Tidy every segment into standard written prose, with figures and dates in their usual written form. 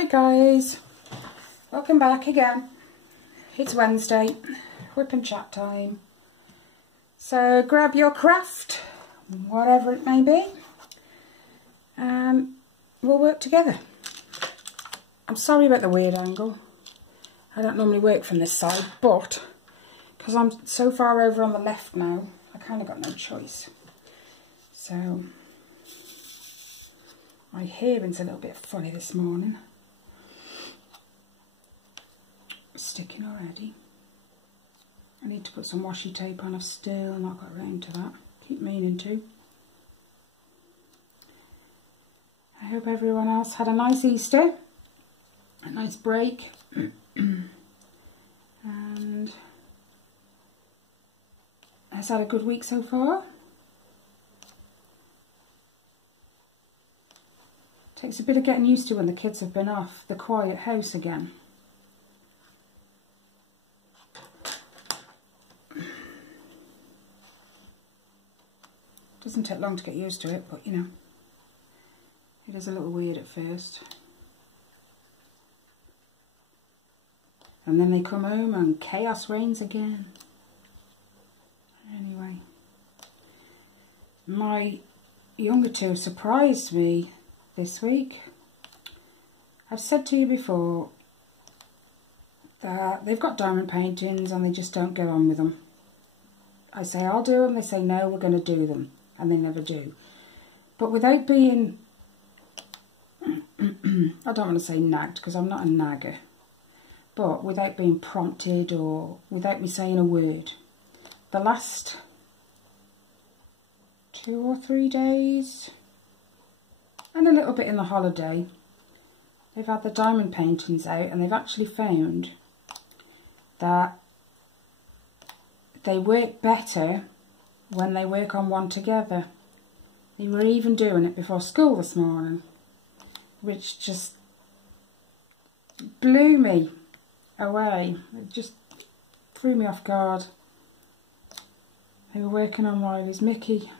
Hi guys, welcome back again. It's Wednesday, WIP and chat time. So grab your craft, whatever it may be, and we'll work together. I'm sorry about the weird angle. I don't normally work from this side, but because I'm so far over on the left now, I kind of got no choice. So my hearing's a little bit funny this morning. Sticking already. I need to put some washi tape on. I've still not got around to that. Keep meaning to. I hope everyone else had a nice Easter, a nice break, and has had a good week so far. Takes a bit of getting used to when the kids have been off, the quiet house again. Doesn't take long to get used to it, but you know, it is a little weird at first. And then they come home and chaos reigns again. Anyway, my younger two surprised me this week. I've said to you before that they've got diamond paintings and they just don't get on with them. I say I'll do them, they say no, we're going to do them. And they never do. But without being, I don't want to say nagged because I'm not a nagger, but without being prompted or without me saying a word, the last 2 or 3 days and a little bit in the holiday, they've had the diamond paintings out and they've actually found that they work better when they work on one together. They were even doing it before school this morning, which just blew me away. It just threw me off guard. They were working on Riley's Mickey,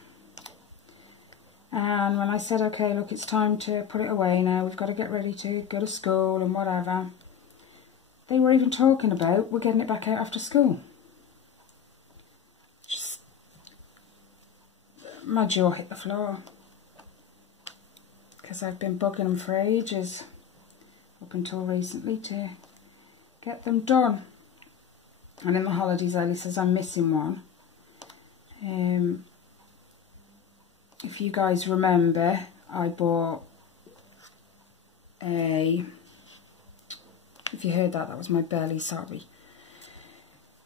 and when I said, okay, look, it's time to put it away now, we've got to get ready to go to school and whatever, they were even talking about we're getting it back out after school. My jaw hit the floor because I've been bugging them for ages, up until recently, to get them done. And in the holidays, Ellie says I'm missing one. If you guys remember, I bought a, if you heard that, that was my belly, sorry,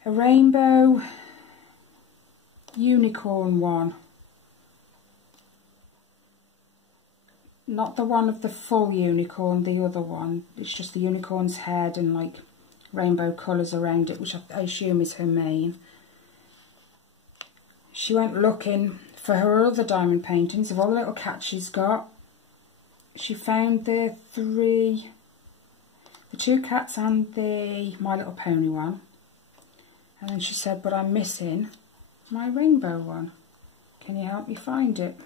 a rainbow unicorn one. Not the one of the full unicorn, the other one. It's just the unicorn's head and like rainbow colours around it, which I assume is her main. She went looking for her other diamond paintings of all the little cats she's got. She found the 2 cats and the My Little Pony one. And then she said, but I'm missing my rainbow one. Can you help me find it?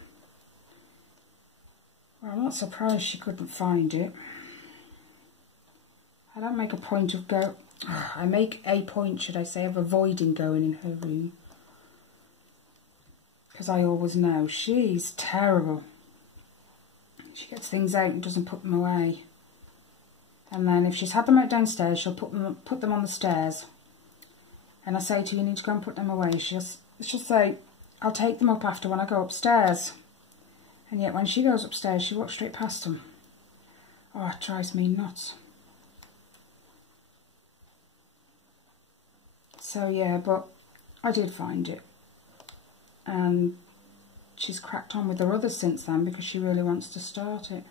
Well, I'm not surprised she couldn't find it. I don't make a point of I make a point, should I say, of avoiding going in her room. Because I always know she's terrible. She gets things out and doesn't put them away. And then if she's had them out downstairs, she'll put them on the stairs. And I say to her, you need to go and put them away. She'll say, I'll take them up after when I go upstairs. And yet when she goes upstairs, she walks straight past them. Oh, it drives me nuts. So yeah, but I did find it. And she's cracked on with her others since then because she really wants to start it.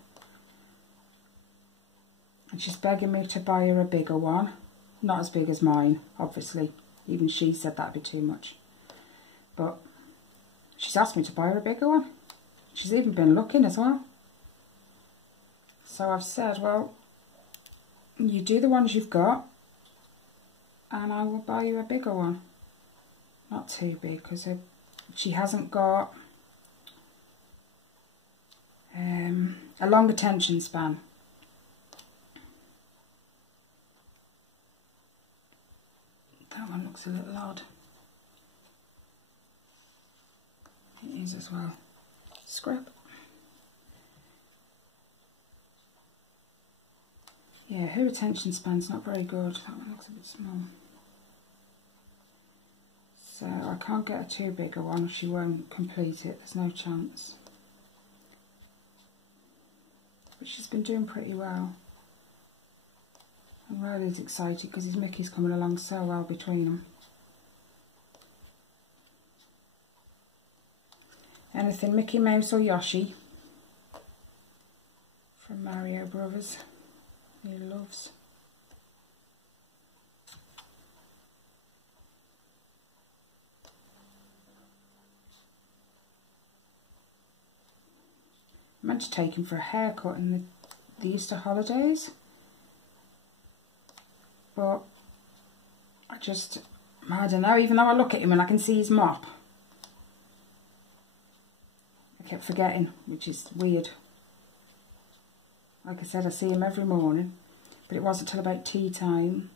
And she's begging me to buy her a bigger one. Not as big as mine, obviously. Even she said that'd be too much. But she's asked me to buy her a bigger one. She's even been looking as well. So I've said, well, you do the ones you've got and I will buy you a bigger one. Not too big because she hasn't got a long attention span. That one looks a little odd. It is as well. Scrap. Yeah, her attention span's not very good. That one looks a bit small. So I can't get a too big a one, she won't complete it, there's no chance. But she's been doing pretty well. I'm really excited because his Mickey's coming along so well between them. Anything Mickey Mouse or Yoshi from Mario Brothers, he loves. I meant to take him for a haircut in the Easter holidays, but I don't know, even though I look at him and I can see his mop, I kept forgetting, which is weird. Like I said, I see him every morning, but it wasn't till about tea time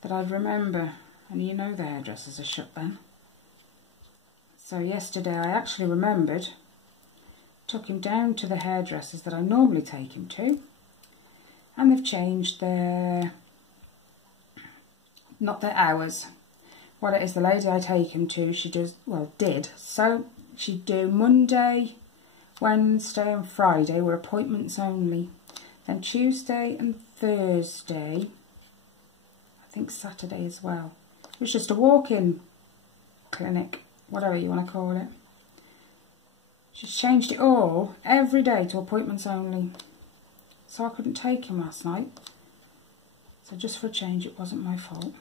that I'd remember, and you know the hairdressers are shut then. So yesterday I actually remembered, took him down to the hairdressers that I normally take him to, and they've changed their, not their hours. What it is, the lady I take him to, she does, well, did, so she'd do Monday, Wednesday and Friday were appointments only. Then Tuesday and Thursday, I think Saturday as well. It was just a walk-in clinic, whatever you want to call it. She's changed it all, every day, to appointments only. So I couldn't take him last night. So just for a change, it wasn't my fault.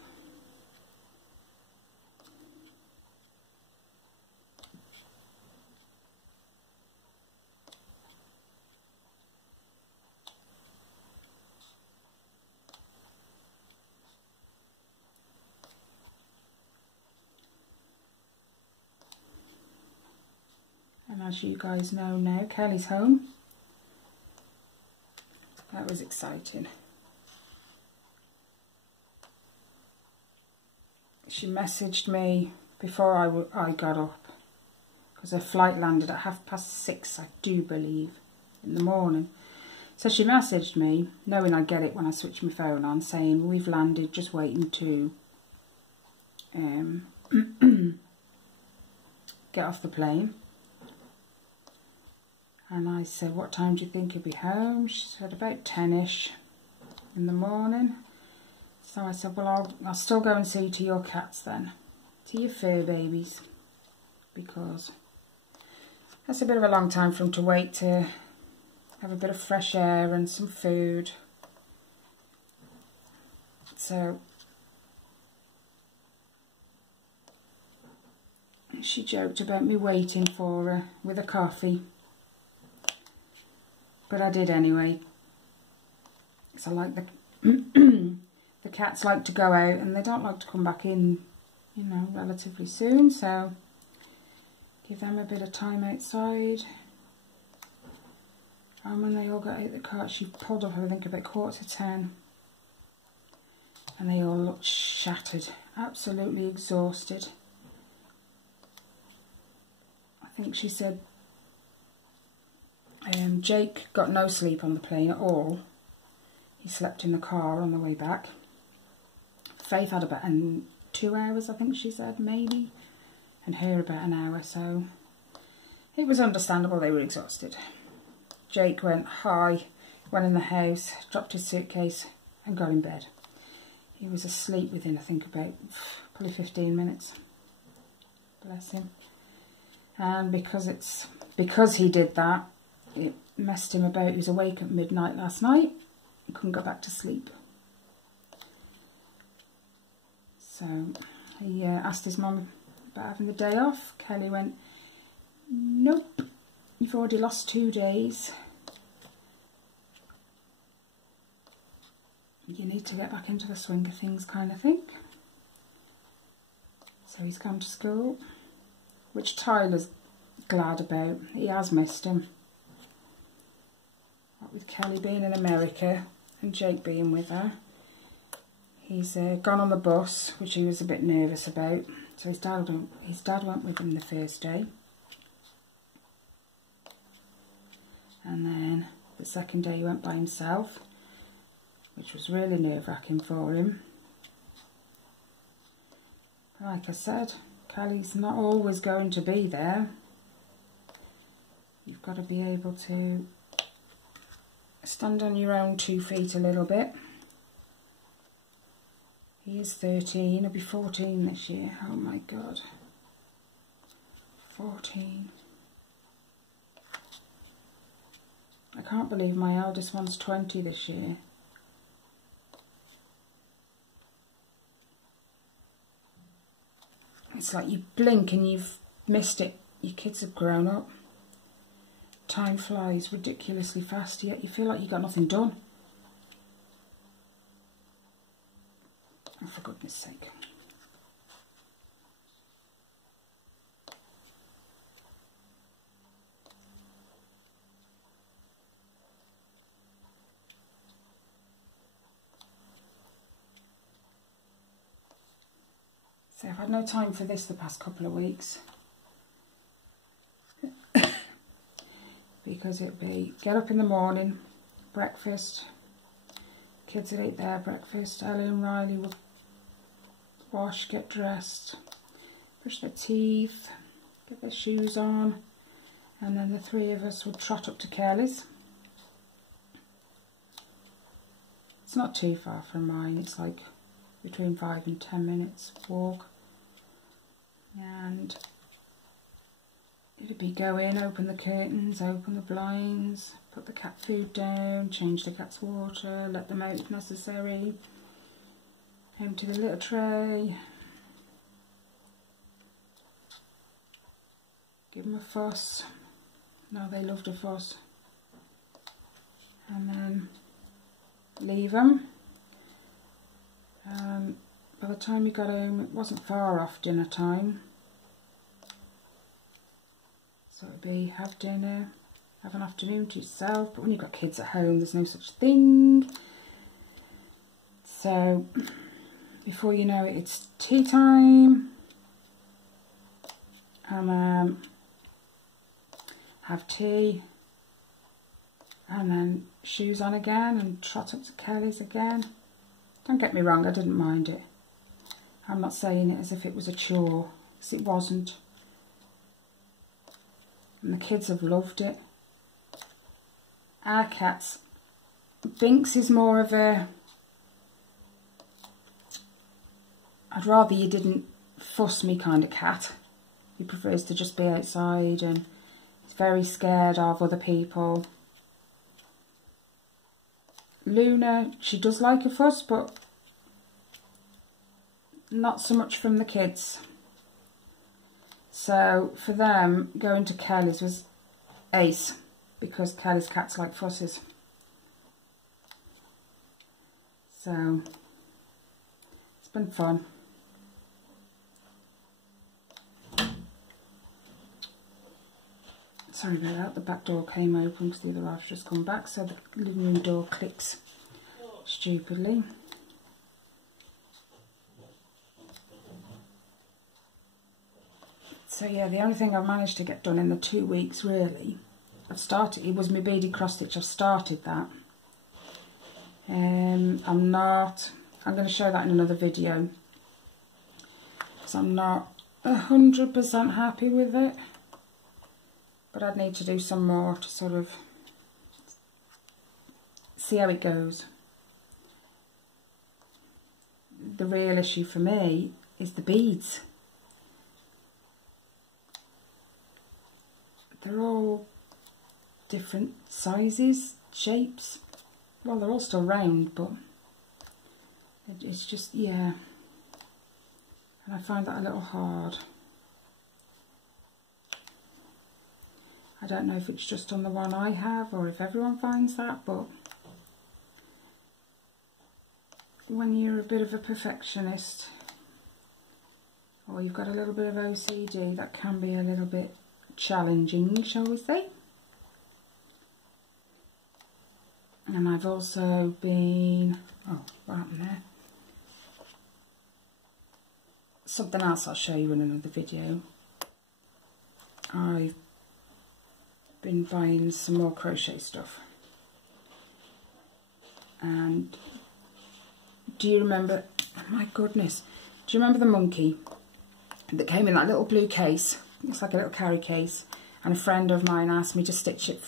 And as you guys know now, Kelly's home. That was exciting. She messaged me before I got up, because her flight landed at 6:30, I do believe, in the morning. So she messaged me, knowing I'd get it when I switched my phone on, saying, we've landed, just waiting to get off the plane. And I said, what time do you think you'll be home? She said, about 10ish in the morning. So I said, well, I'll still go and see to your cats then, to your fur babies, because that's a bit of a long time for them to wait to have a bit of fresh air and some food. So she joked about me waiting for her with a coffee. But I did anyway. So like the cats like to go out and they don't like to come back in, you know, relatively soon. So give them a bit of time outside. And when they all got out the car, she pulled up, I think, about 9:45. And they all looked shattered, absolutely exhausted. I think she said Jake got no sleep on the plane at all. He slept in the car on the way back. Faith had about 2 hours, I think she said, maybe, and her about an hour, so it was understandable they were exhausted. Jake went high, went in the house, dropped his suitcase and got in bed. He was asleep within, I think, about probably 15 minutes. Bless him. And because he did that, it messed him about. He was awake at midnight last night and couldn't go back to sleep. So he asked his mum about having the day off. Kelly went, nope, you've already lost 2 days. You need to get back into the swing of things, kind of thing. So he's gone to school, which Tyler's glad about. He has missed him. What with Kelly being in America and Jake being with her, He's gone on the bus, which he was a bit nervous about. So his dad went with him the first day. And then the second day he went by himself, which was really nerve-wracking for him. But like I said, Kelly's not always going to be there. You've got to be able to stand on your own 2 feet a little bit. He is 13, he'll be 14 this year. Oh my God. 14. I can't believe my eldest one's 20 this year. It's like you blink and you've missed it. Your kids have grown up. Time flies ridiculously fast, yet you feel like you've got nothing done. Oh, for goodness sake. So I've had no time for this the past couple of weeks. Because it'd be get up in the morning, breakfast, kids would eat their breakfast, Ellie and Riley would wash, get dressed, brush their teeth, get their shoes on, and then the 3 of us would trot up to Kelly's. It's not too far from mine, it's like between 5 and 10 minutes walk. And it'd be go in, open the curtains, open the blinds, put the cat food down, change the cat's water, let them out if necessary, empty the litter tray, give them a fuss. No, they loved a fuss. And then leave them. By the time we got home, it wasn't far off dinner time. So it'd be have dinner, have an afternoon to yourself, but when you've got kids at home there's no such thing. So before you know it, it's tea time, and have tea, and then shoes on again and trot up to Kelly's again. Don't get me wrong, I didn't mind it. I'm not saying it as if it was a chore, because it wasn't. And the kids have loved it. Our cats, Binks is more of a, I'd rather you didn't fuss me kind of cat. He prefers to just be outside, and he's very scared of other people. Luna, she does like a fuss, but not so much from the kids. So for them, going to Kelly's was ace, because Kelly's cats like fusses. So it's been fun. Sorry about that, the back door came open because the other half's just come back, so the living room door clicks stupidly. So yeah, the only thing I've managed to get done in the 2 weeks really, it was my beaded cross stitch, I've started that. I'm going to show that in another video, because I'm not 100% happy with it, but I'd need to do some more to sort of see how it goes. The real issue for me is the beads. They're all different sizes, shapes. Well, they're all still round, but it's just, yeah. And I find that a little hard. I don't know if it's just on the one I have or if everyone finds that, but when you're a bit of a perfectionist or you've got a little bit of OCD, that can be a little bit challenging, shall we say. And I've also been, oh, what happened there? something else I'll show you in another video. I've been buying some more crochet stuff. And do you remember, oh my goodness, do you remember the monkey that came in that little blue case? It's like a little carry case. And a friend of mine asked me to stitch it,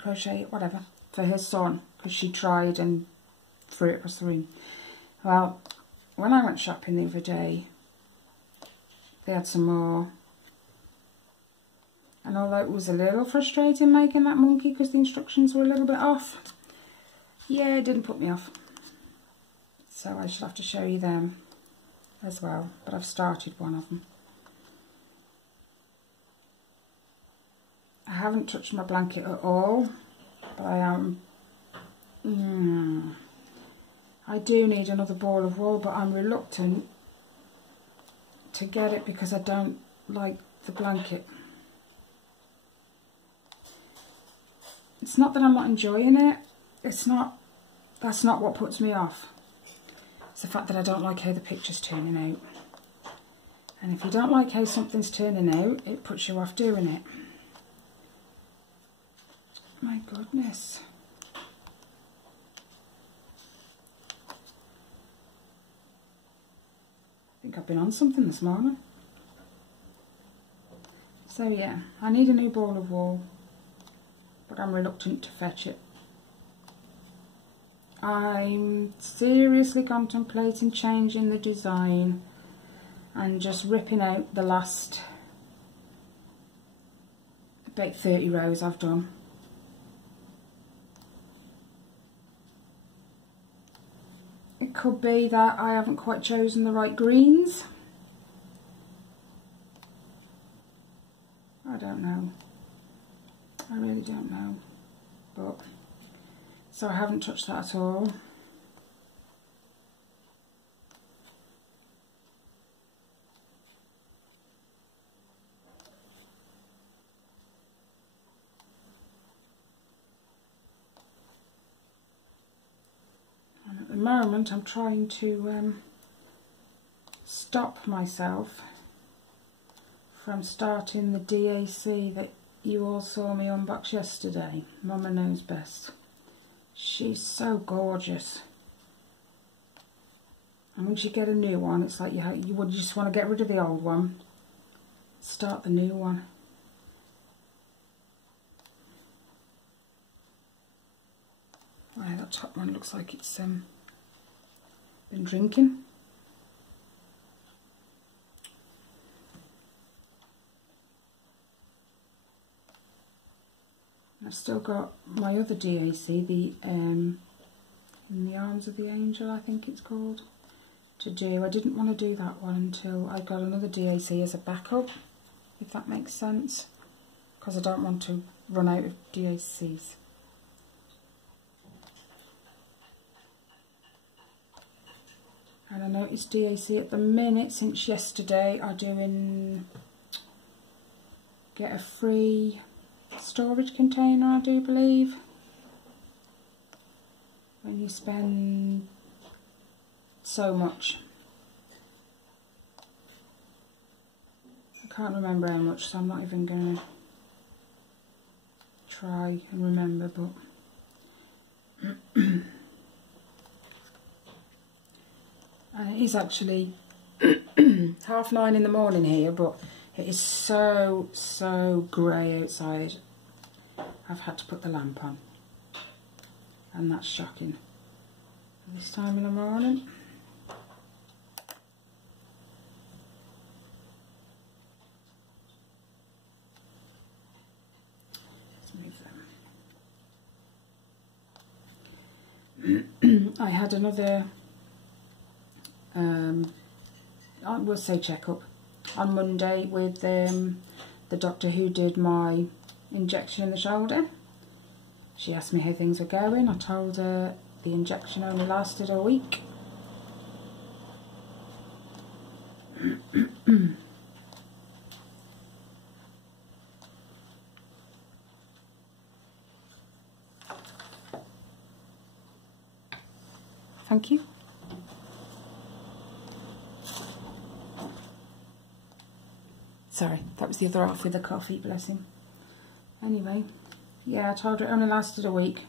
crochet it, whatever, for her son, because she tried and threw it across the room. Well, when I went shopping the other day, they had some more. And although it was a little frustrating making that monkey because the instructions were a little bit off, yeah, it didn't put me off. So I should have to show you them as well. But I've started one of them. I haven't touched my blanket at all, but I am... I do need another ball of wool, but I'm reluctant to get it because I don't like the blanket. It's not that I'm not enjoying it. It's not. That's not what puts me off. It's the fact that I don't like how the picture's turning out. And if you don't like how something's turning out, it puts you off doing it. My goodness. I think I've been on something this morning. So yeah, I need a new ball of wool, but I'm reluctant to fetch it. I'm seriously contemplating changing the design and just ripping out the last about 30 rows I've done. It could be that I haven't quite chosen the right greens. I don't know. I really don't know. But so I haven't touched that at all. And at the moment I'm trying to stop myself from starting the DAC that you all saw me unbox yesterday. Mama Knows Best. She's so gorgeous. And once you get a new one, it's like you would just want to get rid of the old one, start the new one. Wow, that top one looks like it's been drinking. I've still got my other DAC, the In the Arms of the Angel, I think it's called, to do. I didn't want to do that one until I got another DAC as a backup, if that makes sense, because I don't want to run out of DACs. And I noticed DAC at the minute, since yesterday, are doing get a free storage container, I do believe, when you spend so much. I can't remember how much, so I'm not even going to try and remember, but and it is actually 9:30 in the morning here, but it is so grey outside. I've had to put the lamp on, and that's shocking this time in the morning. Let's move them. I had another I will say checkup on Monday with the doctor who did my injection in the shoulder. She asked me how things were going. I told her the injection only lasted a week. Thank you. Sorry, that was the other half with the coffee, bless him. Anyway, yeah, I told her it only lasted a week.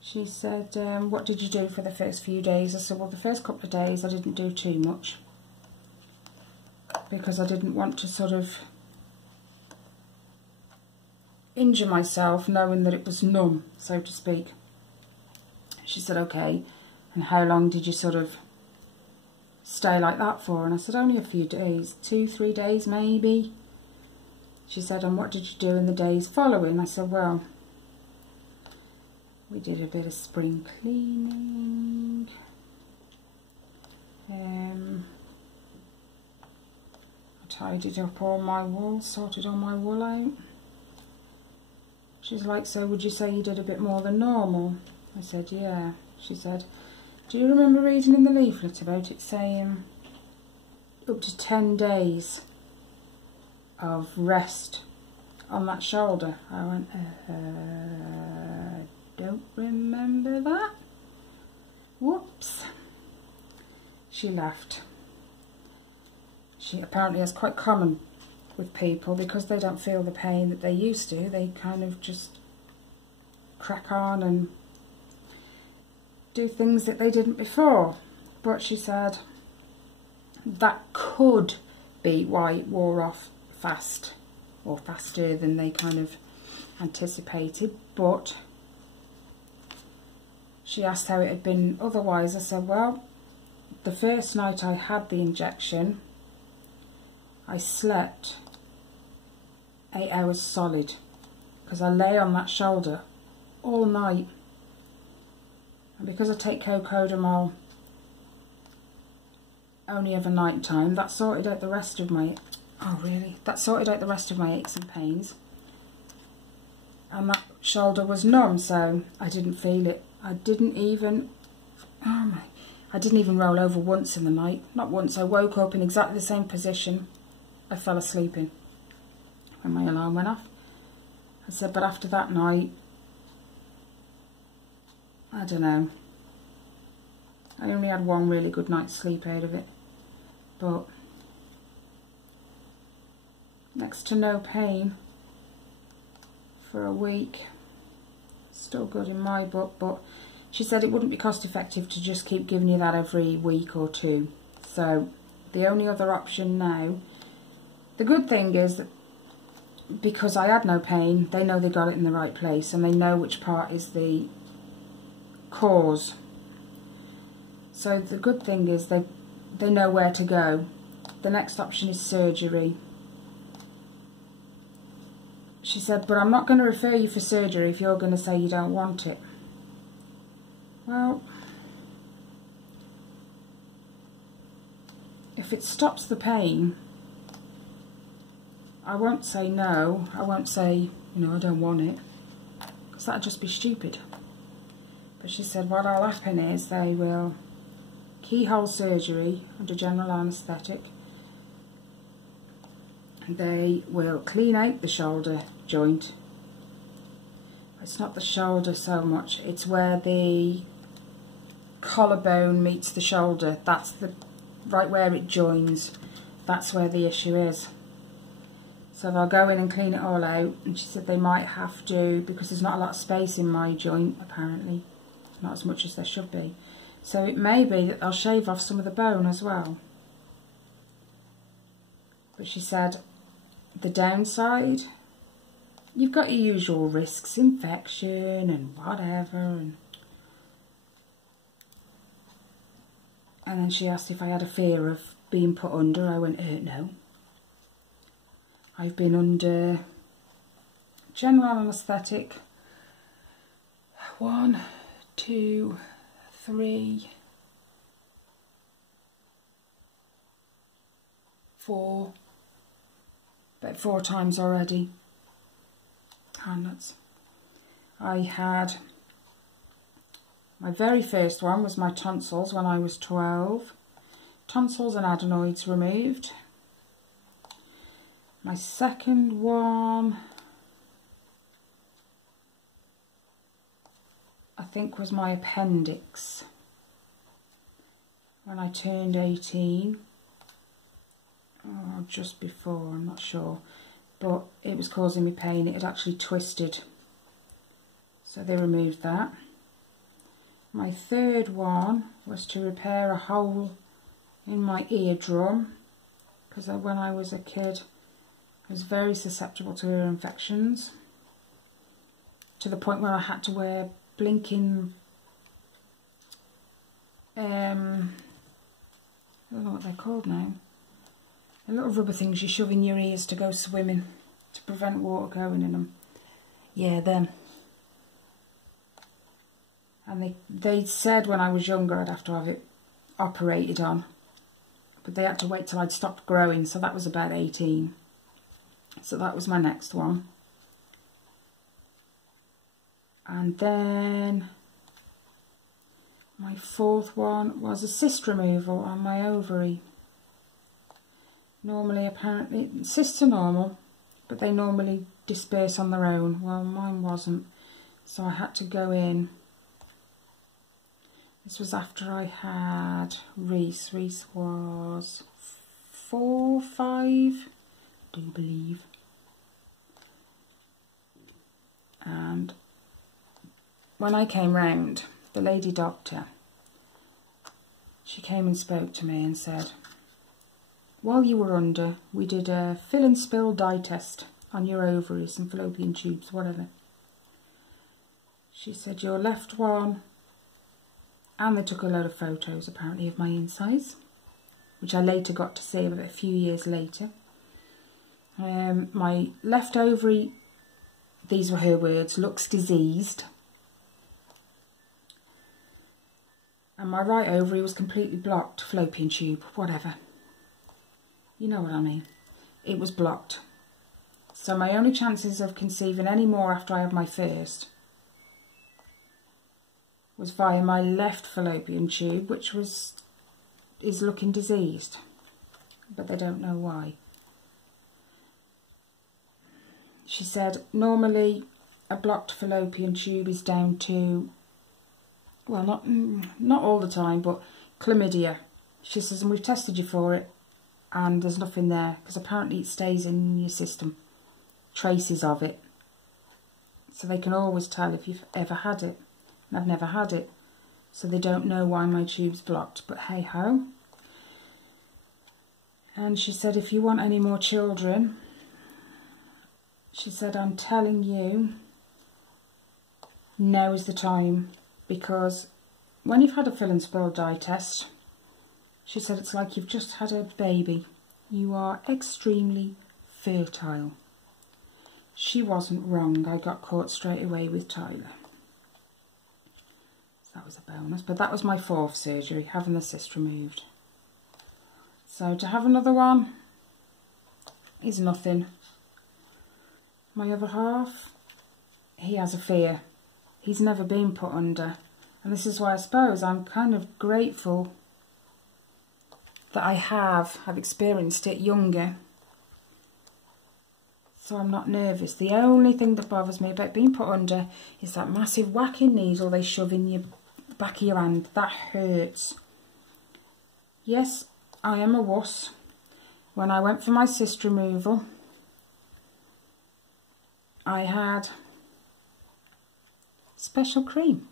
She said, what did you do for the first few days? I said, well, the first couple of days I didn't do too much, because I didn't want to sort of injure myself knowing that it was numb, so to speak. She said, okay, and how long did you sort of stay like that for? And I said, only a few days, 2-3 days maybe. She said, and what did you do in the days following? I said, well, we did a bit of spring cleaning. I tidied up all my wool, sorted all my wool out. She's like, so would you say you did a bit more than normal? I said, yeah. She said, do you remember reading in the leaflet about it saying up to 10 days of rest on that shoulder? I went, don't remember that. Whoops. She laughed. She apparently is quite common with people, because they don't feel the pain that they used to. They kind of just crack on and do things that they didn't before. But she said that could be why it wore off fast, or faster than they kind of anticipated. But she asked how it had been otherwise. I said, well, the first night I had the injection, I slept 8 hours solid, because I lay on that shoulder all night. And because I take cocodamol only over night time, that sorted out the rest of my, that sorted out the rest of my aches and pains. And that shoulder was numb, so I didn't feel it. I didn't even roll over once in the night. Not once. I woke up in exactly the same position I fell asleep in when my alarm went off. I said, but after that night, I don't know. I only had one really good night's sleep out of it. But next to no pain for a week. Still good in my book, but she said it wouldn't be cost effective to just keep giving you that every week or two. So the only other option now, the good thing is that because I had no pain, they know they got it in the right place, and they know which part is the cause. So the good thing is they know where to go. The next option is surgery. She said, but I'm not going to refer you for surgery if you're going to say you don't want it. Well, if it stops the pain, I won't say no. I won't say, I don't want it, because that'd just be stupid. But she said what'll happen is they will keyhole surgery under general anaesthetic. They will clean out the shoulder joint. It's not the shoulder so much, it's where the collarbone meets the shoulder. That's the right where it joins. That's where the issue is. So they'll go in and clean it all out, and she said they might have to, because there's not a lot of space in my joint apparently, not as much as there should be. So it may be that they'll shave off some of the bone as well. But she said the downside, you've got your usual risks, infection and whatever. And then she asked if I had a fear of being put under. I went, no. I've been under general anaesthetic 1, 2, 3, 4, about 4 times already. Nuts. I had, my very first one was my tonsils when I was 12. Tonsils and adenoids removed. My second one, I think, was my appendix when I turned 18. or just before, I'm not sure, but it was causing me pain. It had actually twisted, so they removed that. My third one was to repair a hole in my eardrum, because when I was a kid I was very susceptible to ear infections, to the point where I had to wear blinking, I don't know what they're called now, the little rubber things you shove in your ears to go swimming, to prevent water going in them. Yeah, them. And they said when I was younger I'd have to have it operated on, but they had to wait till I'd stopped growing, so that was about 18. So that was my next one. And then my fourth one was a cyst removal on my ovary. Normally, apparently, cysts are normal, but they normally disperse on their own. Well, mine wasn't, so I had to go in. This was after I had Reese. Reese was 4, 5, I do believe. And when I came round, the lady doctor, she came and spoke to me and said, while you were under, we did a fill and spill dye test on your ovaries and fallopian tubes, whatever. She said your left one, and they took a load of photos apparently of my insides, which I later got to see a few years later. My left ovary, these were her words, looks diseased. And my right ovary was completely blocked, fallopian tube, whatever. You know what I mean. It was blocked. So my only chances of conceiving any more after I had my first was via my left fallopian tube, which is looking diseased, but they don't know why. She said normally a blocked fallopian tube is down to, well, not all the time, but chlamydia. She says, and we've tested you for it, and there's nothing there, because apparently it stays in your system, traces of it, so they can always tell if you've ever had it. And I've never had it, so they don't know why my tube's blocked, but hey ho. And she said, if you want any more children, she said, I'm telling you, now is the time, because when you've had a fill and spill dye test, she said, it's like you've just had a baby. You are extremely fertile. She wasn't wrong. I got caught straight away with Tyler. That was a bonus, but that was my fourth surgery, having the cyst removed. So to have another one is nothing. My other half, he has a fear. He's never been put under, and this is why I suppose I'm kind of grateful that I've experienced it younger, so I'm not nervous. The only thing that bothers me about being put under is that massive whacking needle they shove in your back of your hand. That hurts. Yes, I am a wuss. When I went for my cyst removal, I had special cream.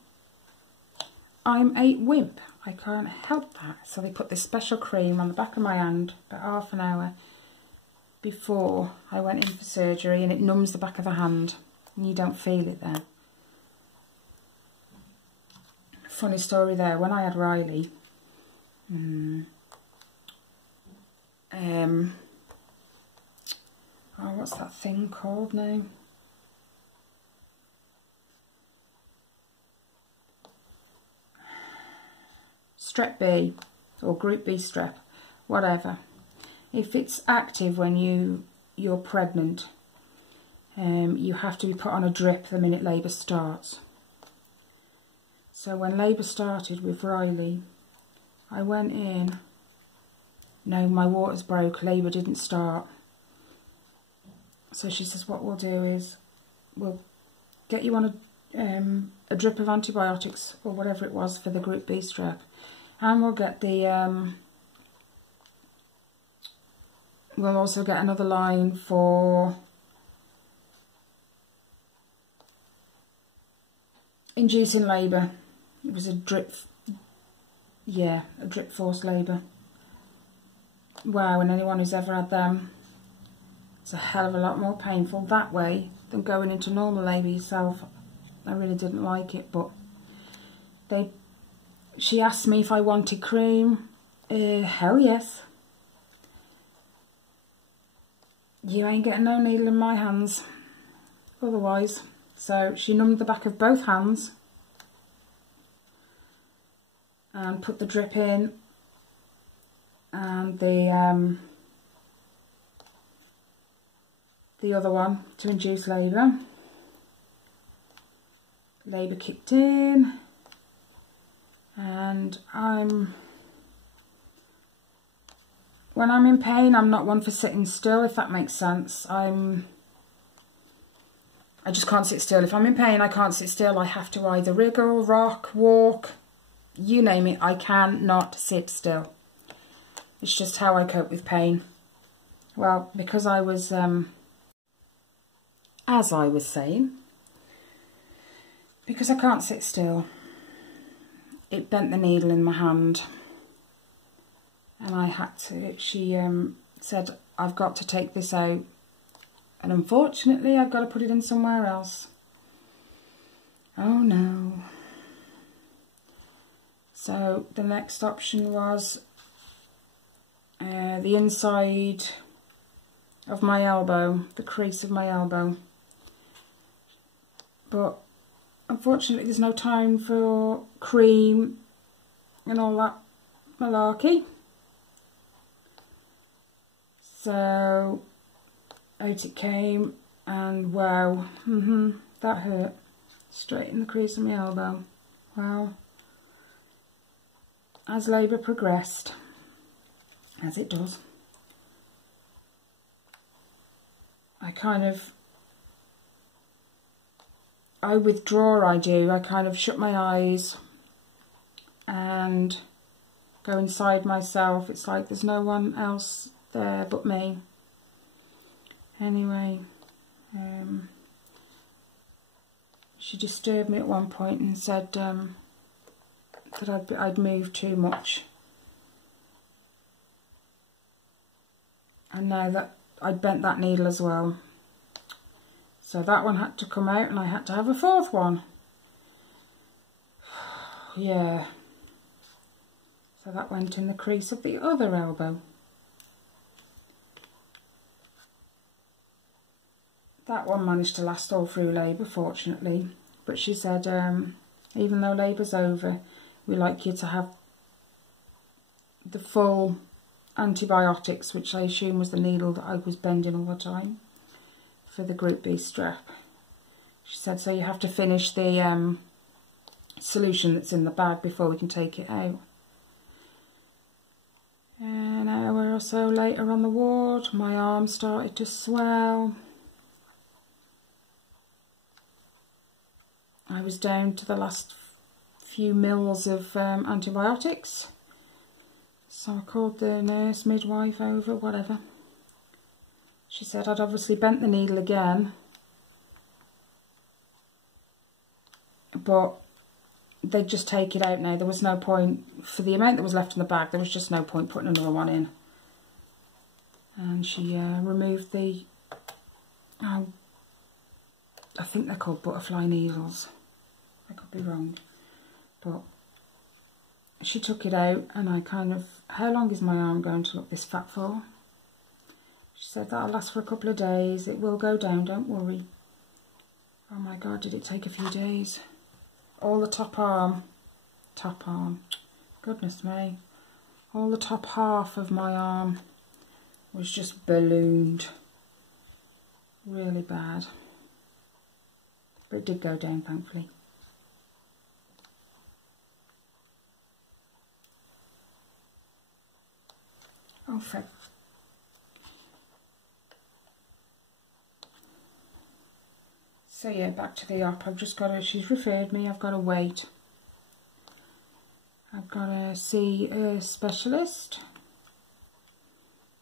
I'm a wimp. I can't help that. So they put this special cream on the back of my hand about half an hour before I went in for surgery, and it numbs the back of the hand and you don't feel it then. Funny story there, when I had Riley, oh, what's that thing called now? Strep B, or Group B strep, whatever. If it's active when you're pregnant, you have to be put on a drip the minute labour starts. So when labour started with Riley, I went in, no, my waters broke, labour didn't start. So she says, what we'll do is, we'll get you on a drip of antibiotics, or whatever it was for the Group B strep, and we'll get the we'll also get another line for inducing labour. It was a drip forced labour. Wow, and anyone who's ever had them, it's a hell of a lot more painful that way than going into normal labour yourself. I really didn't like it, but she asked me if I wanted cream. Hell yes. You ain't getting no needle in my hands otherwise. So she numbed the back of both hands and put the drip in, and the other one to induce labour. Labour kicked in, and when I'm in pain, I'm not one for sitting still, if that makes sense. I just can't sit still. If I'm in pain, I can't sit still. I have to either wriggle, rock, walk, you name it. I cannot sit still. It's just how I cope with pain. Well, because I was, as I was saying, because I can't sit still, it bent the needle in my hand. And I had to, she said, I've got to take this out. And unfortunately, I've got to put it in somewhere else. Oh no. So the next option was the inside of my elbow, the crease of my elbow. But unfortunately, there's no time for cream and all that malarkey. So out it came, and wow, that hurt. Straight in the crease of my elbow. Wow. As labour progressed, as it does, I withdraw, I kind of shut my eyes and go inside myself. It's like there's no one else there but me. Anyway, she disturbed me at one point and said that I'd moved too much. And now that I'd bent that needle as well. So that one had to come out, and I had to have a fourth one. Yeah. So that went in the crease of the other elbow. That one managed to last all through labour, fortunately. But she said, even though labour's over, we like you to have the full antibiotics, which I assume was the needle that I was bending all the time, for the Group B strep. She said, so you have to finish the solution that's in the bag before we can take it out. An hour or so later on the ward, my arm started to swell. I was down to the last few mils of antibiotics. So I called the nurse, midwife over, whatever. She said I'd obviously bent the needle again, but they'd just take it out now. There was no point, for the amount that was left in the bag, there was just no point putting another one in. And she removed the, I think they're called butterfly needles. I could be wrong. But she took it out, and I kind of, how long is my arm going to look this fat for? She said that'll last for a couple of days. It will go down, don't worry. Oh my God, did it take a few days? All the top arm, goodness me. All the top half of my arm was just ballooned. Really bad. But it did go down, thankfully. Oh, frick. So yeah, back to the op. I've just got to, she's referred me, I've got to wait. I've got to see a specialist.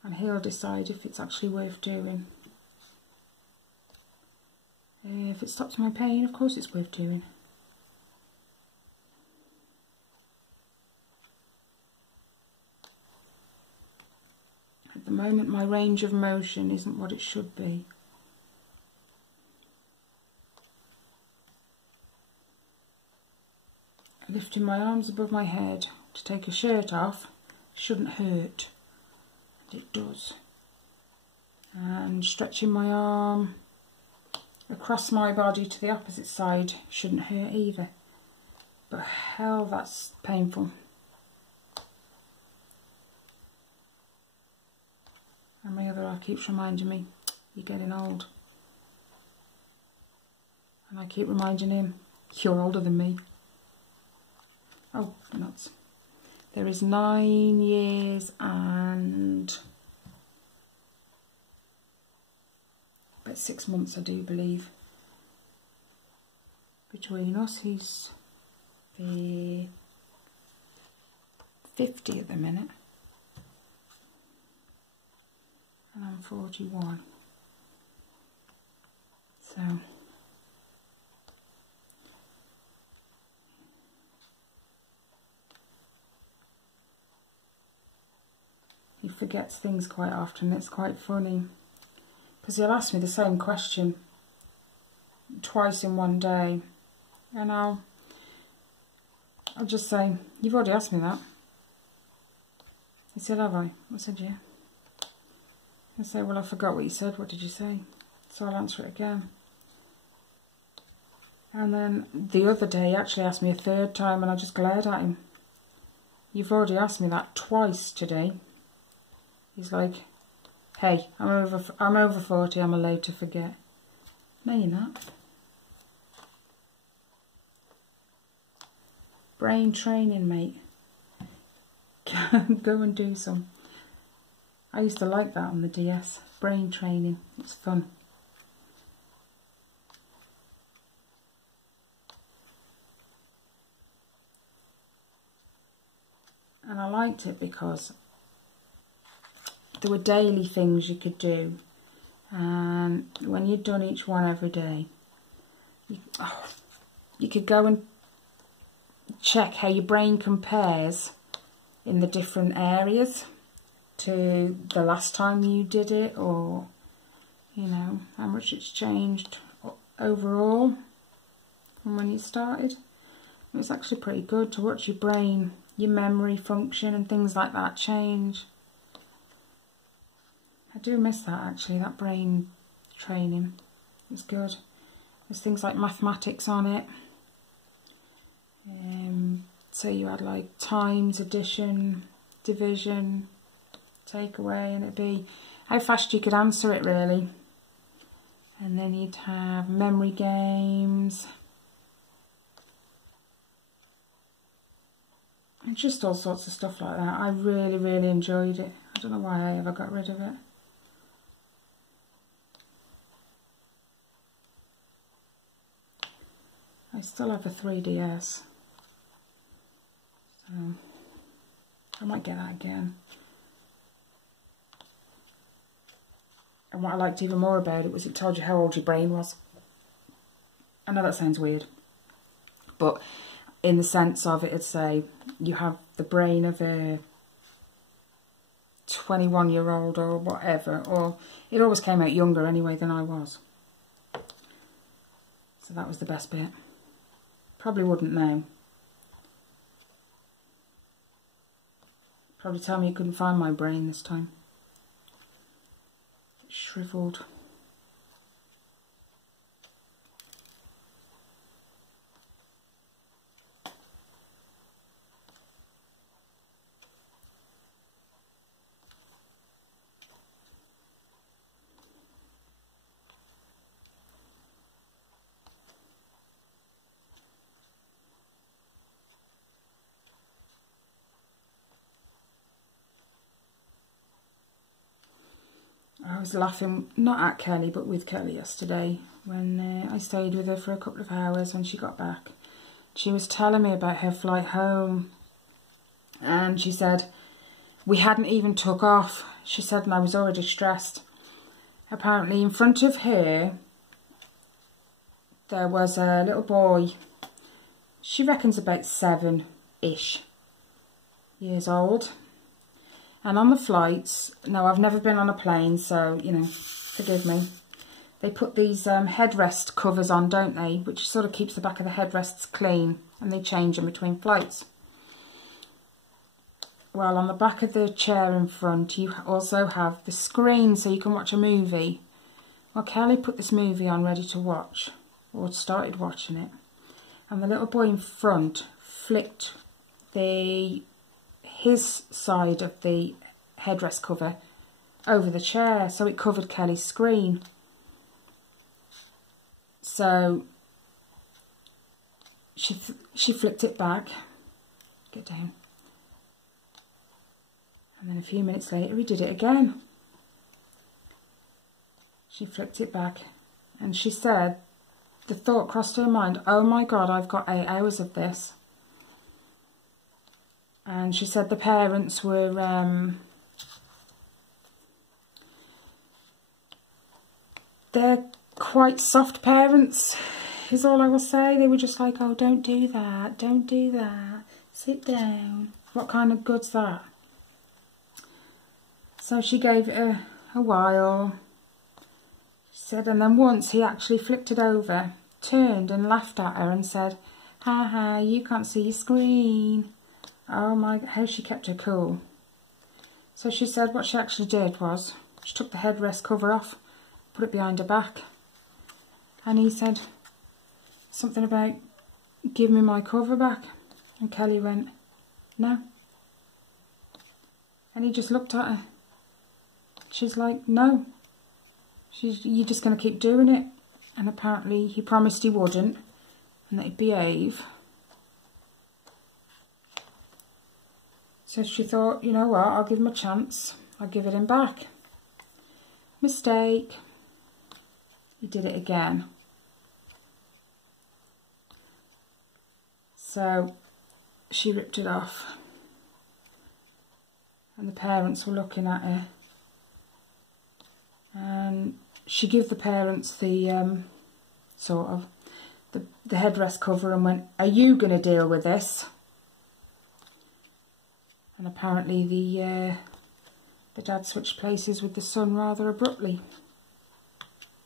and he'll decide if it's actually worth doing. If it stops my pain, of course it's worth doing. At the moment my range of motion isn't what it should be. Lifting my arms above my head to take a shirt off shouldn't hurt, and it does. And stretching my arm across my body to the opposite side shouldn't hurt either. But hell, that's painful. And my other eye keeps reminding me, you're getting old. And I keep reminding him, you're older than me. Oh, nuts. There is 9 years and about 6 months, I do believe, between us. He's 50 at the minute, and I'm 41. So he forgets things quite often. It's quite funny, because he'll ask me the same question twice in one day, and I'll just say, you've already asked me that. He said, have I? I said, yeah. I say, well, I forgot what you said. What did you say? So I'll answer it again. And then the other day he actually asked me a third time, and I just glared at him. You've already asked me that twice today. He's like, hey, I'm over 40, I'm allowed to forget. No, you're not. Brain training, mate. Go and do some. I used to like that on the DS. Brain training. It's fun. And I liked it because there were daily things you could do, and when you'd done each one every day, you could go and check how your brain compares in the different areas to the last time you did it, or you know, how much it's changed overall from when you started. It was actually pretty good to watch your brain, your memory function and things like that change. I do miss that actually, that brain training. It's good. There's things like mathematics on it. So you had like times, addition, division, take away, and it'd be how fast you could answer it really. And then you'd have memory games. And just all sorts of stuff like that. I really, really enjoyed it. I don't know why I ever got rid of it. I still have a 3DS, so I might get that again. And what I liked even more about it was it told you how old your brain was. I know that sounds weird, but in the sense of it'd say you have the brain of a 21-year-old or whatever, or it always came out younger anyway than I was. So that was the best bit. Probably wouldn't now. Probably tell me you couldn't find my brain this time. It's shriveled. I was laughing, not at Kelly, but with Kelly yesterday when I stayed with her for a couple of hours when she got back. She was telling me about her flight home, and she said we hadn't even took off. She said, and I was already stressed. Apparently in front of her, there was a little boy. She reckons about 7-ish years old. And on the flights, no, I've never been on a plane, so, you know, forgive me. They put these headrest covers on, don't they? Which sort of keeps the back of the headrests clean. And they change them between flights. Well, on the back of the chair in front, you also have the screen so you can watch a movie. Well, Kelly put this movie on ready to watch, or started watching it. And the little boy in front flicked his side of the headrest cover over the chair, so it covered Kelly's screen. So she flipped it back. Get down. And then a few minutes later, he did it again. She flipped it back. And she said, the thought crossed her mind, oh my God, I've got 8 hours of this. And she said the parents were, they're quite soft parents, is all I will say. They were just like, oh, don't do that, don't do that, sit down. What kind of good's that? So she gave it a while. She said, and then once he actually flipped it over, turned and laughed at her and said, ha ha, you can't see your screen. Oh my, how she kept her cool. So she said what she actually did was, she took the headrest cover off, put it behind her back. And he said something about, give me my cover back. And Kelly went, no. And he just looked at her. She's like, no. You're just going to keep doing it. And apparently he promised he wouldn't, and that he'd behave. So she thought, you know what, I'll give him a chance. I'll give it him back. Mistake. He did it again. So she ripped it off. And the parents were looking at her. And she gave the parents the sort of the headrest cover and went, are you going to deal with this? And apparently the dad switched places with the son rather abruptly.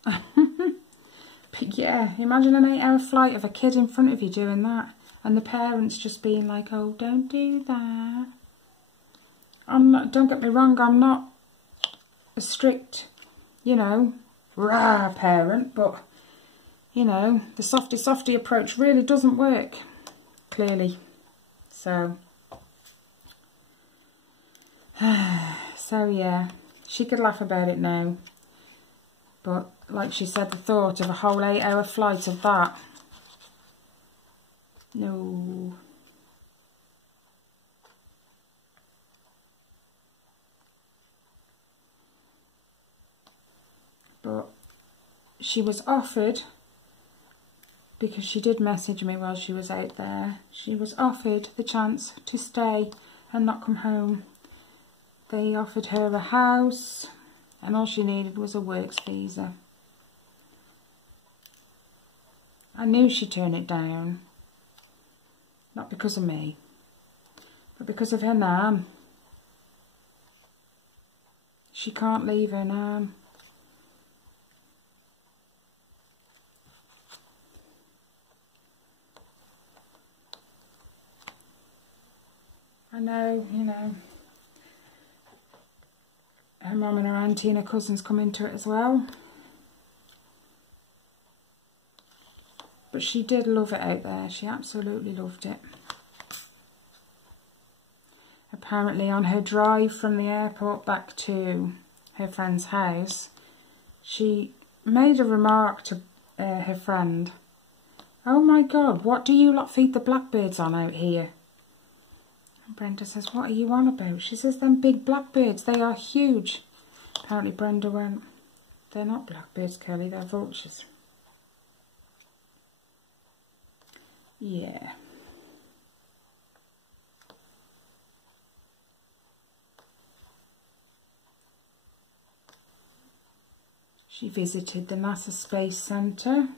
But yeah, imagine an 8-hour flight of a kid in front of you doing that, and the parents just being like, oh, don't do that. I'm not, don't get me wrong, I'm not a strict, you know, rah parent, but, you know, the softy approach really doesn't work, clearly. So yeah, she could laugh about it now, but like she said, the thought of a whole 8-hour flight of that, no. But she was offered, because she did message me while she was out there, she was offered the chance to stay and not come home. They offered her a house, and all she needed was a works visa. I knew she'd turn it down, not because of me, but because of her nan. She can't leave her nan. I know, you know, her mum and her auntie and her cousins come into it as well. But she did love it out there. She absolutely loved it. Apparently on her drive from the airport back to her friend's house, she made a remark to her friend. Oh my God, what do you lot feed the blackbirds on out here? And Brenda says, what are you on about? She says, them big blackbirds, they are huge. Apparently Brenda went, they're not blackbirds, Kelly, they're vultures. Yeah. She visited the NASA Space Centre,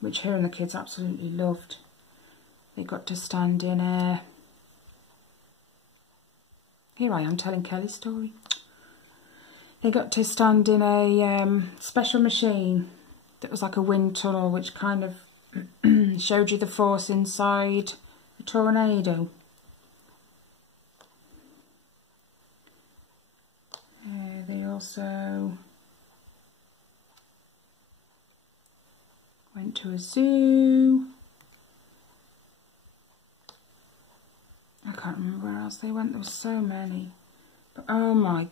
which her and the kids absolutely loved. They got to stand in a... Here I am telling Kelly's story. They got to stand in a special machine that was like a wind tunnel, which kind of showed you the force inside a tornado. They also went to a zoo. I can't remember where else they went, there were so many. But oh my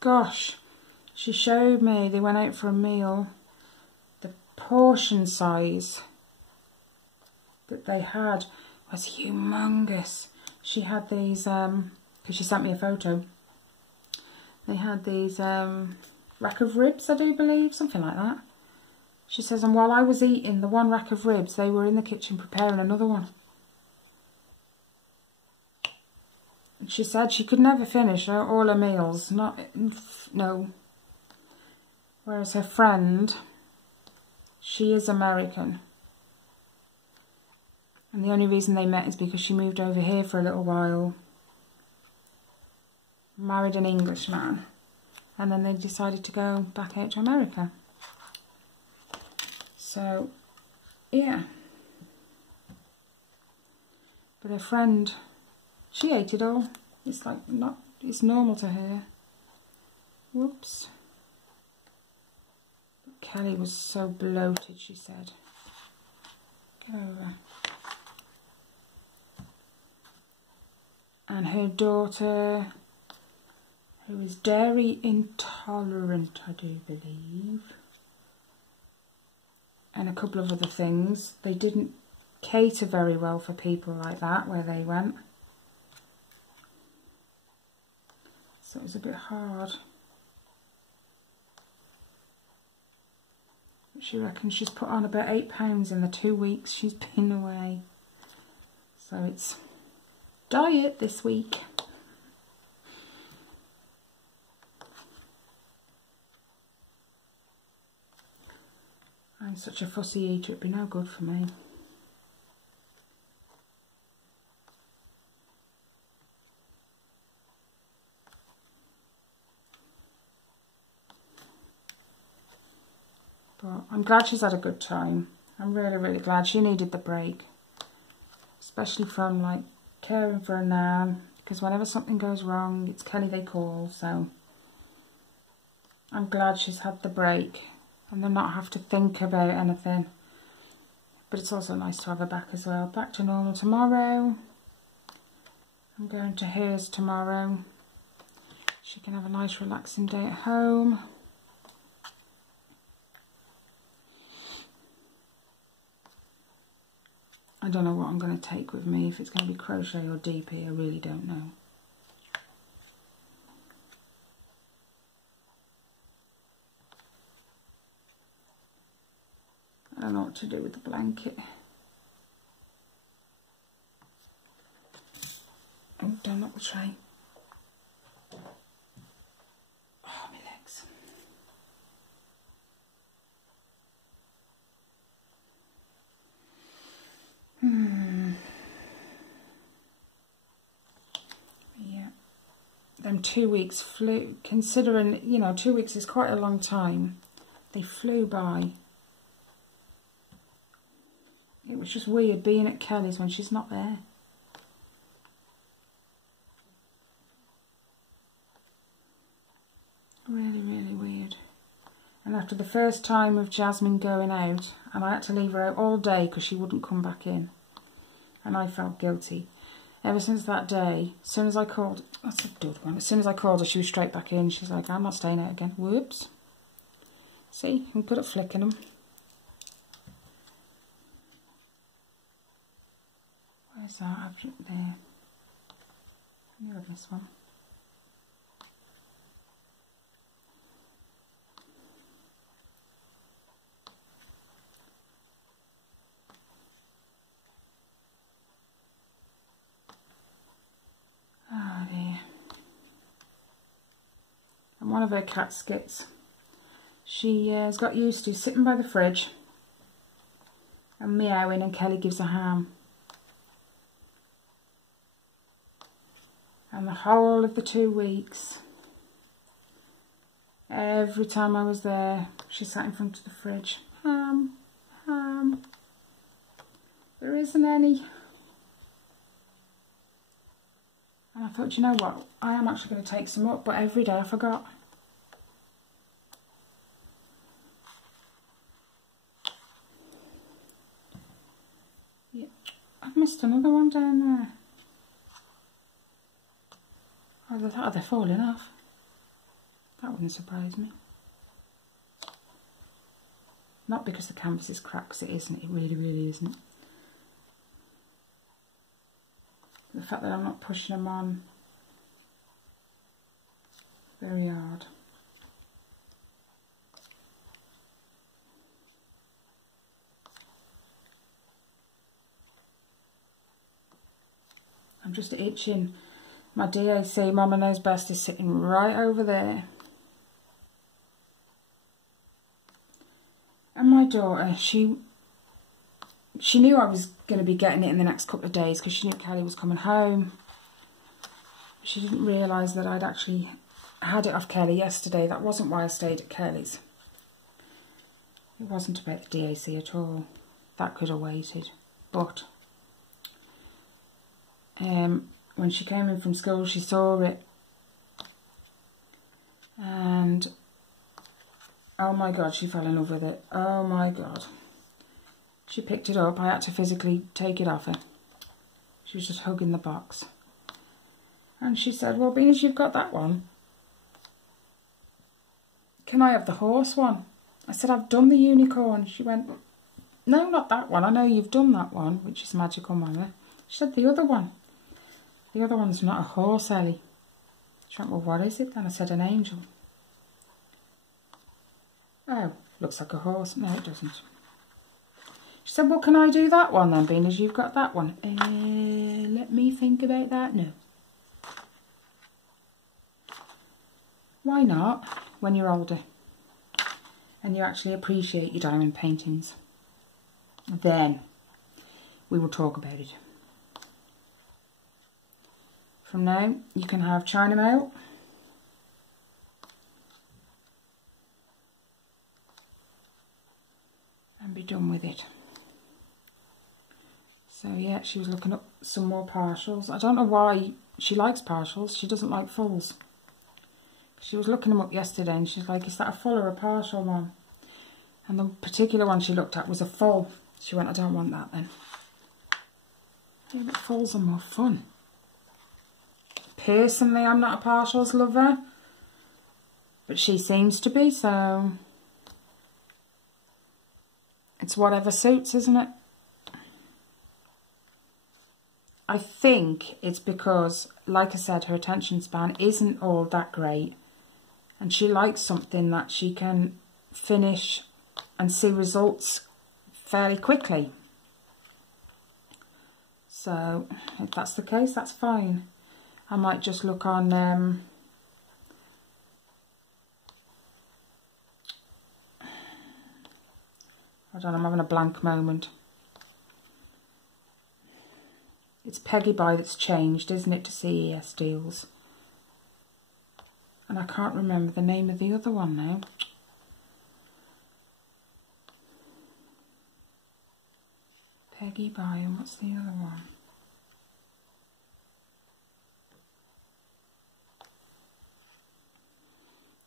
gosh, she showed me, they went out for a meal, the portion size that they had was humongous. She had these, because she sent me a photo, they had these rack of ribs, I do believe, something like that. She says, and while I was eating the one rack of ribs, they were in the kitchen preparing another one. And she said she could never finish all her meals, no. Whereas her friend, she is American. And the only reason they met is because she moved over here for a little while, married an Englishman, and then they decided to go back out to America. So, yeah. But her friend, she ate it all. It's like it's normal to her. Whoops. But Kelly was so bloated, she said. Get over. And her daughter, who is dairy intolerant, I do believe, and a couple of other things. They didn't cater very well for people like that where they went. So it was a bit hard. But she reckons she's put on about 8 pounds in the 2 weeks she's been away. So it's diet this week. I'm such a fussy eater, it'd be no good for me. But I'm glad she's had a good time. I'm really, really glad. She needed the break. Especially from like caring for her nan. Because whenever something goes wrong, it's Kelly they call. So I'm glad she's had the break. And then not have to think about anything. But it's also nice to have her back as well. Back to normal tomorrow. I'm going to hers tomorrow. She can have a nice relaxing day at home. I don't know what I'm going to take with me, if it's going to be crochet or DP, I really don't know. I don't know what to do with the blanket. Oh, don't knock the tray. Oh, my legs. Yeah. Them 2 weeks flew, considering, you know, 2 weeks is quite a long time. They flew by. It was just weird being at Kelly's when she's not there. Really, really weird. And after the first time of Jasmine going out, and I had to leave her out all day because she wouldn't come back in. And I felt guilty. Ever since that day, as soon as I called, that's a dud one. As soon as I called her, she was straight back in. She's like, I'm not staying out again. Whoops. See, I'm good at flicking them. Where's that? I've written there. I knew I'd miss one. Oh dear. one of her cat skits. She has got used to sitting by the fridge and meowing, and Kelly gives a ham. And the whole of the 2 weeks, every time I was there, she sat in front of the fridge. Ham, ham. There isn't any. And I thought, you know what, I am actually going to take some up, but every day I forgot. Yeah, I've missed another one down there. Oh, they're falling off. That wouldn't surprise me. Not because the canvas is cracked, 'cause it isn't. It really, really isn't. The fact that I'm not pushing them on very hard. I'm just itching. My DAC, Mama Knows Best, is sitting right over there. And my daughter, she knew I was going to be getting it in the next couple of days because she knew Kelly was coming home. She didn't realise that I'd actually had it off Kelly yesterday. That wasn't why I stayed at Kelly's. It wasn't about the DAC at all. That could have waited. But when she came in from school, she saw it. And oh my God, she fell in love with it. Oh my God. She picked it up. I had to physically take it off her. She was just hugging the box. And she said, well, being as you've got that one, can I have the horse one? I said, I've done the unicorn. She went, no, not that one. I know you've done that one, which is Magical Mama. She said, the other one. The other one's not a horse, Ellie. She went, well, what is it then? I said, an angel. Oh, looks like a horse. No, it doesn't. She said, well, can I do that one then, being as you've got that one? Let me think about that. No. Why not, when you're older and you actually appreciate your diamond paintings? Then we will talk about it. From now, you can have China Mail. And be done with it. So yeah, she was looking up some more partials. I don't know why she likes partials. She doesn't like fulls. She was looking them up yesterday and she's like, is that a full or a partial, Mum? And the particular one she looked at was a full. She went, I don't want that then. Yeah, but fulls are more fun. Personally, I'm not a partials lover, but she seems to be, so it's whatever suits, isn't it? I think it's because, like I said, her attention span isn't all that great, and she likes something that she can finish and see results fairly quickly. So if that's the case, that's fine. I might just look on hold on, I'm having a blank moment. It's Peggy Buy that's changed, isn't it, to CES deals? And I can't remember the name of the other one now. Peggy Buy, and what's the other one?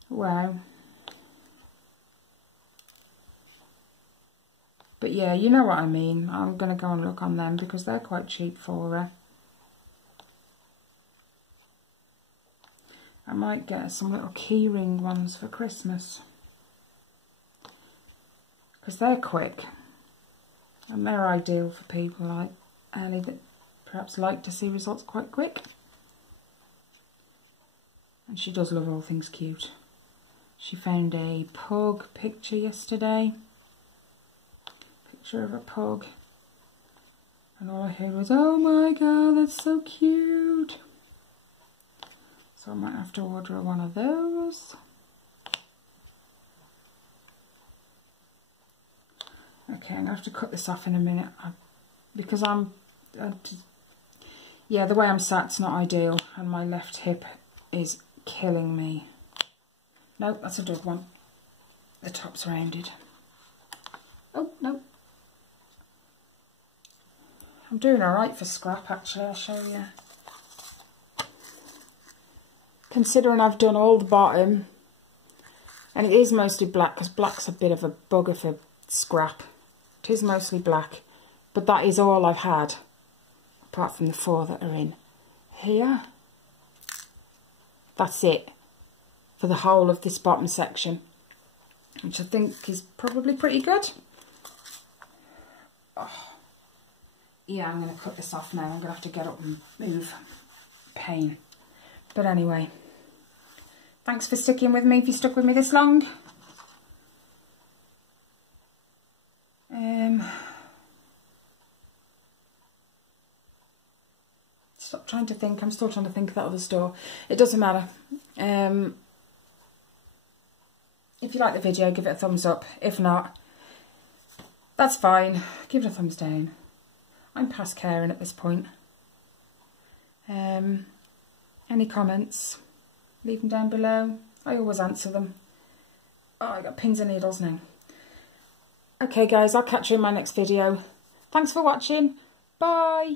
Wow. But yeah, you know what I mean. I'm going to go and look on them because they're quite cheap for her. I might get some little keyring ones for Christmas. Because they're quick. And they're ideal for people like Ellie that perhaps like to see results quite quick. And she does love all things cute. She found a pug picture yesterday. Picture of a pug. And all I heard was, oh my God, that's so cute. So I might have to order one of those. Okay, I'm going to have to cut this off in a minute because yeah, the way I'm sat's not ideal and my left hip is killing me. No, that's a dud one. The top's rounded. Oh, no. I'm doing alright for scrap actually, I'll show you. Considering I've done all the bottom, and it is mostly black because black's a bit of a bugger for scrap. It is mostly black, but that is all I've had, apart from the 4 that are in here. That's it for the whole of this bottom section, which I think is probably pretty good. Oh. Yeah, I'm going to cut this off now. I'm going to have to get up and move. Pain. But anyway, thanks for sticking with me if you stuck with me this long. Stop trying to think. I'm still trying to think of that other store. It doesn't matter. If you like the video, give it a thumbs up. If not, that's fine. Give it a thumbs down. I'm past caring at this point. Any comments, leave them down below. I always answer them. Oh, I got pins and needles now. Okay guys, I'll catch you in my next video. Thanks for watching. Bye.